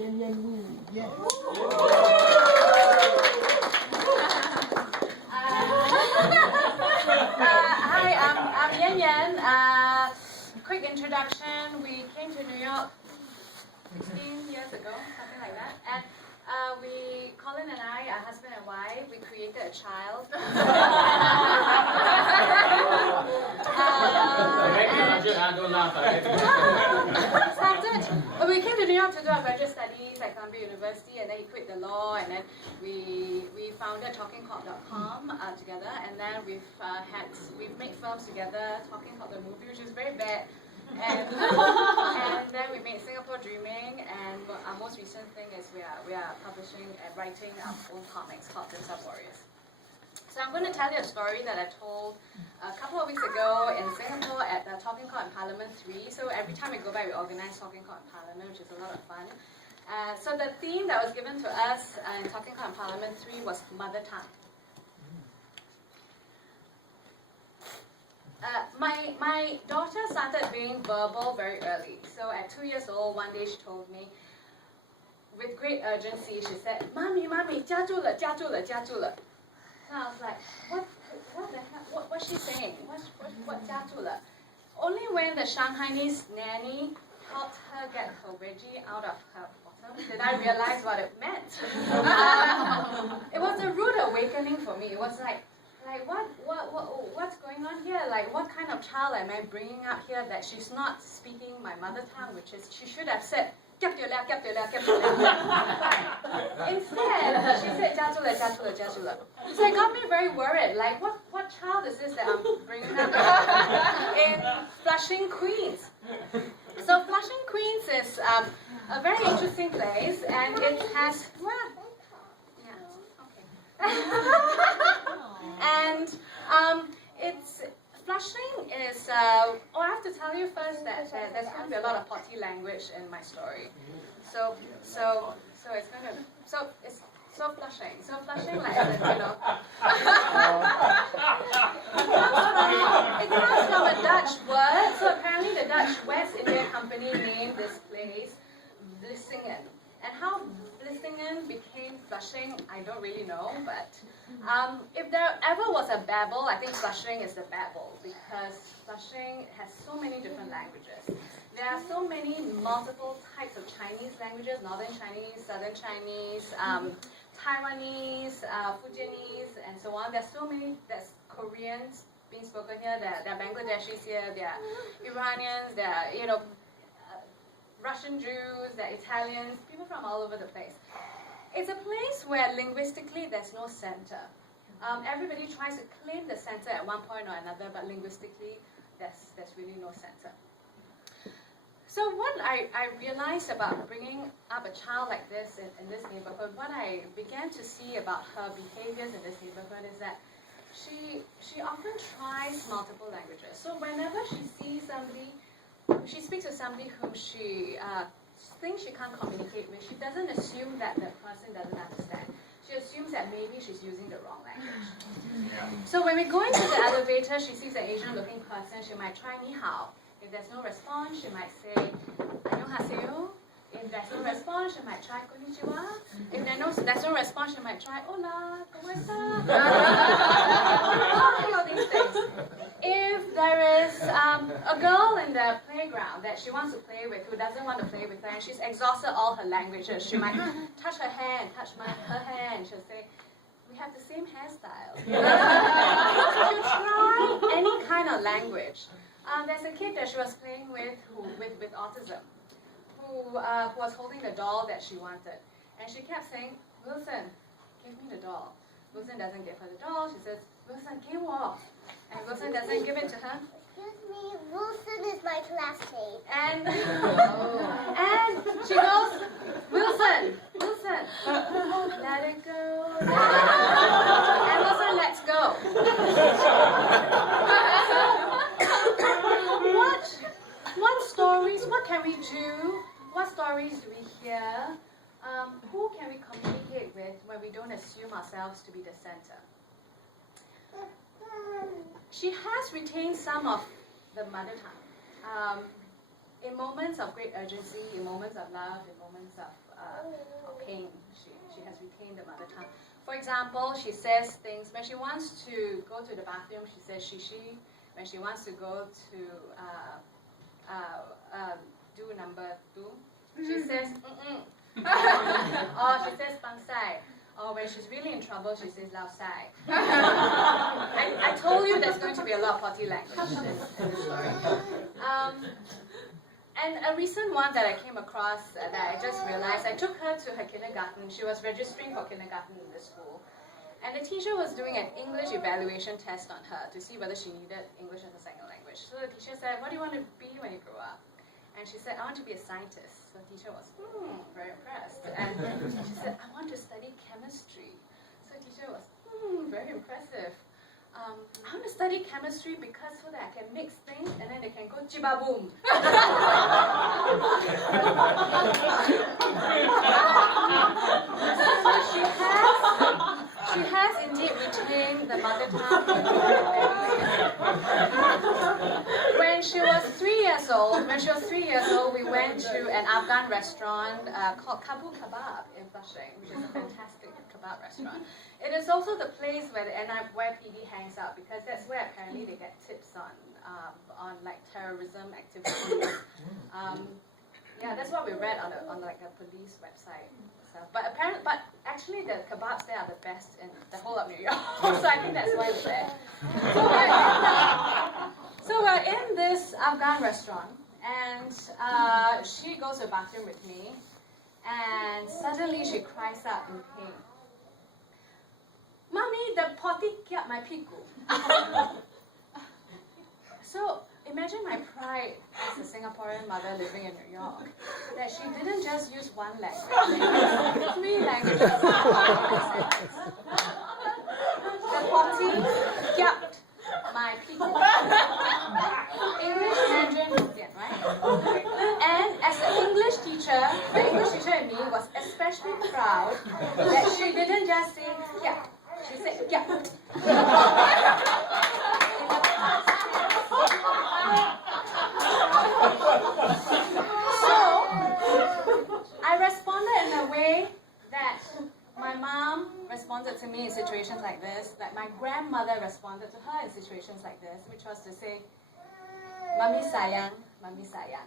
Hi, I'm Yan Yan. Quick introduction. We came to New York 16 years ago, something like that. And Colin and I, our husband and wife, we created a child. We came to New York to do our graduate studies at Columbia University, and then he quit the law, and then we founded TalkingCop.com together, and then we've made films together, Talking Cop the movie, which is very bad. And then we made Singapore Dreaming, and our most recent thing is we are publishing and writing our own comics called Dim Sum Warriors. So I'm going to tell you a story that I told a couple of weeks ago in Singapore at the Talking Cop in Parliament 3. So every time we go back, we organize Talking Cop in Parliament, which is a lot of fun. So the theme that was given to us in Talking Cop in Parliament 3 was mother tongue. My daughter started being verbal very early. So at 2 years old, one day she told me, with great urgency, she said, "Mommy, Mommy, 夹住了, 夹住了, 夹住了." So I was like, what the hell? What's she saying? What 夹住了? Only when the Shanghainese nanny helped her get her wedgie out of her bottom did I realize what it meant. It was a rude awakening for me. It was like what's going on here? Like, what kind of child am I bringing up here that she's not speaking my mother tongue, which is, she should have said, "Kiap tio la, kiap tio la, kiap tio la." Instead, she said, "Jia zhu le, jia zhu le, jia zhu le." So it got me very worried. Like, what child is this that I'm bringing up in Flushing, Queens? So Flushing, Queens is a very interesting place, and it has, and it's Flushing is. I have to tell you first that there's going to be a lot of potty language in my story. So it's going to. It's so Flushing. So Flushing, like, you know. It comes from a Dutch word. So apparently the Dutch West India Company named this place Vlissingen. And how Vlissingen became Flushing, I don't really know, but if there ever was a Babel, I think Flushing is the Babel, because Flushing has so many different languages. There are so many multiple types of Chinese languages: Northern Chinese, Southern Chinese, Taiwanese, Fujianese, and so on. There's so many. There's Koreans being spoken here. There are Bangladeshis here. There are Iranians. There are, Russian Jews, there are Italians, people from all over the place. It's a place where linguistically there's no center. Everybody tries to claim the center at one point or another, but linguistically there's really no center. So what I realized about bringing up a child like this in this neighborhood, what I began to see about her behaviors in this neighborhood is that she often tries multiple languages. So whenever she sees somebody, she speaks to somebody whom she thinks she can't communicate with, she doesn't assume that the person doesn't understand. She assumes that maybe she's using the wrong language. Yeah. So when we go into the elevator, she sees an Asian-looking person, she might try ni hao. If there's no response, she might say annyeonghaseyo. If there's no response, she might try konnichiwa. If there's no response, she might try hola, ¿cómo está? All these things. If there is a girl in the playground that she wants to play with who doesn't want to play with her, and she's exhausted all her languages, she might touch her hand, her hand, she'll say, "We have the same hairstyle." So she'll try any kind of language. There's a kid that she was playing with with autism, who was holding the doll that she wanted. And she kept saying, "Wilson, give me the doll." Wilson doesn't give her the doll. She says, "Wilson, 给我." And Wilson doesn't give it to her. Excuse me, Wilson is my classmate. And she goes, "Wilson, let it go. And Wilson lets go. What stories, what can we do? What stories do we hear? Who can we communicate with when we don't assume ourselves to be the center? She has retained some of the mother tongue. In moments of great urgency, in moments of love, in moments of or pain. She has retained the mother tongue. For example, she says things, when she wants to go to the bathroom, she says shishi. When she wants to go to do number 2, she says or she says bangsai. Or when she's really in trouble, she says lao sai. I told you there's going to be a lot of potty language in this story. And a recent one that I came across that I just realized, I took her to her kindergarten. She was registering for kindergarten in the school. And the teacher was doing an English evaluation test on her to see whether she needed English as a second language. So the teacher said, what do you want to be when you grow up? And she said, I want to be a scientist. So the teacher was very impressed. And she said, I want to study chemistry. So the teacher was very impressive. I want to study chemistry because so that I can mix things and then they can go chibaboom. So she has indeed retained the mother tongue. When she was 3 years old, we went to an Afghan restaurant called Kabul Kebab in Flushing, which is a fantastic kebab restaurant. It is also the place where the NYPD hangs out because that's where apparently they get tips on like terrorism activities. Yeah, that's what we read on like a police website. But actually the kebabs there are the best in the whole of New York. So I think that's why we're there. So we're in this Afghan restaurant, and she goes to the bathroom with me, and suddenly she cries out in pain. Mommy, the potty kiap my piku. So imagine my pride as a Singaporean mother living in New York, that she didn't just use one language, 3 languages. The potty kiaped my piku. English, Mandarin, Hokkien, right? And as an English teacher, the English teacher in me was especially proud that she didn't just say kiap. She said, yeah. So, I responded in a way that my mom responded to me in situations like this, that my grandmother responded to her in situations like this, which was to say, Mami sayang, Mami sayang.